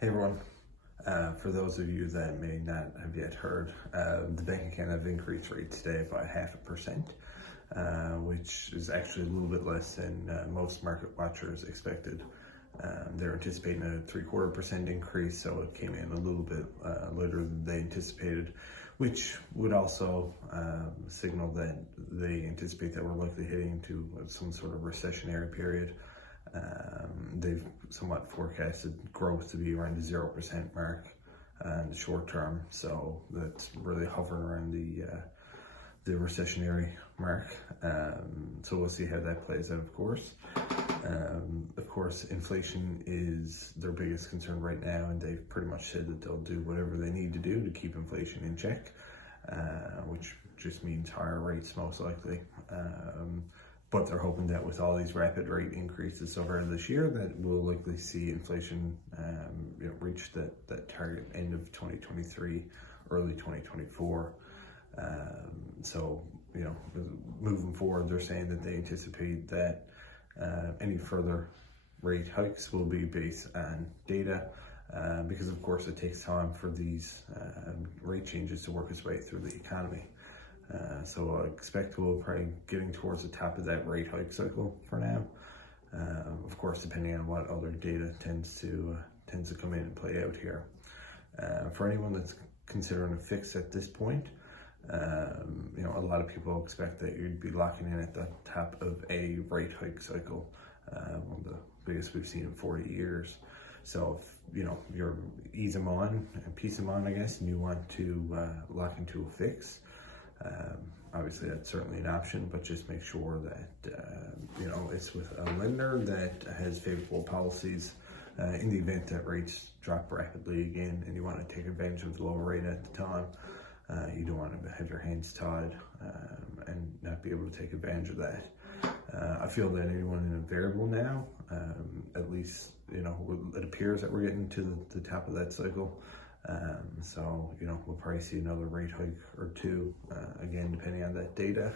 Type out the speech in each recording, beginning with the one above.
Hey everyone, for those of you that may not have yet heard, the Bank of Canada have increased rates today by 0.5%, which is actually a little bit less than most market watchers expected. They're anticipating a 0.75% increase, so it came in a little bit later than they anticipated, which would also signal that they anticipate that we're likely heading into some sort of recessionary period. They've somewhat forecasted growth to be around the 0% mark in the short term, so that's really hovering around the recessionary mark. So we'll see how that plays out, of course. Of course, inflation is their biggest concern right now, and they've pretty much said that they'll do whatever they need to do to keep inflation in check, which just means higher rates most likely. But they're hoping that with all these rapid rate increases so far this year, that we'll likely see inflation reach that target end of 2023, early 2024. So, moving forward, they're saying that they anticipate that any further rate hikes will be based on data, because of course it takes time for these rate changes to work its way through the economy. So I expect we'll probably getting towards the top of that rate hike cycle for now. Of course, depending on what other data tends to come in and play out here. For anyone that's considering a fix at this point, a lot of people expect that you'd be locking in at the top of a rate hike cycle, one of the biggest we've seen in 40 years. So if you're ease of mind and peace of mind, I guess, and you want to lock into a fix, obviously that's certainly an option, but just make sure that it's with a lender that has favorable policies in the event that rates drop rapidly again and you want to take advantage of the lower rate at the time. You don't want to have your hands tied and not be able to take advantage of that. I feel that anyone in a variable now, at least it appears that we're getting to the top of that cycle. So we'll probably see another rate hike or two, again, depending on that data.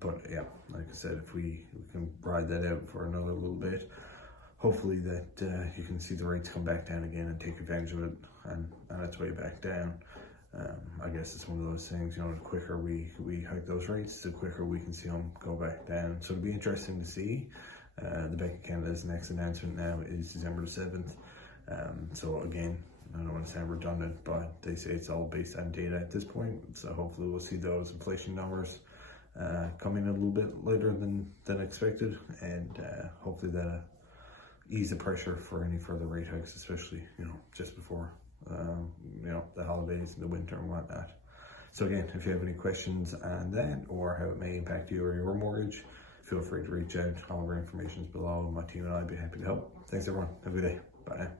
But yeah, like I said, if we can ride that out for another little bit, hopefully that you can see the rates come back down again and take advantage of it on its way back down. I guess it's one of those things, the quicker we hike those rates, the quicker we can see them go back down. So it'll be interesting to see. The Bank of Canada's next announcement now is December the 7th. So again, I don't want to sound redundant, but they say it's all based on data at this point. So hopefully we'll see those inflation numbers come in a little bit later than expected, and hopefully that ease the pressure for any further rate hikes, especially just before the holidays and the winter and whatnot. So again, if you have any questions on that or how it may impact you or your mortgage, feel free to reach out. All of our information is below, and my team and I'd be happy to help. Thanks everyone. Have a good day. Bye now.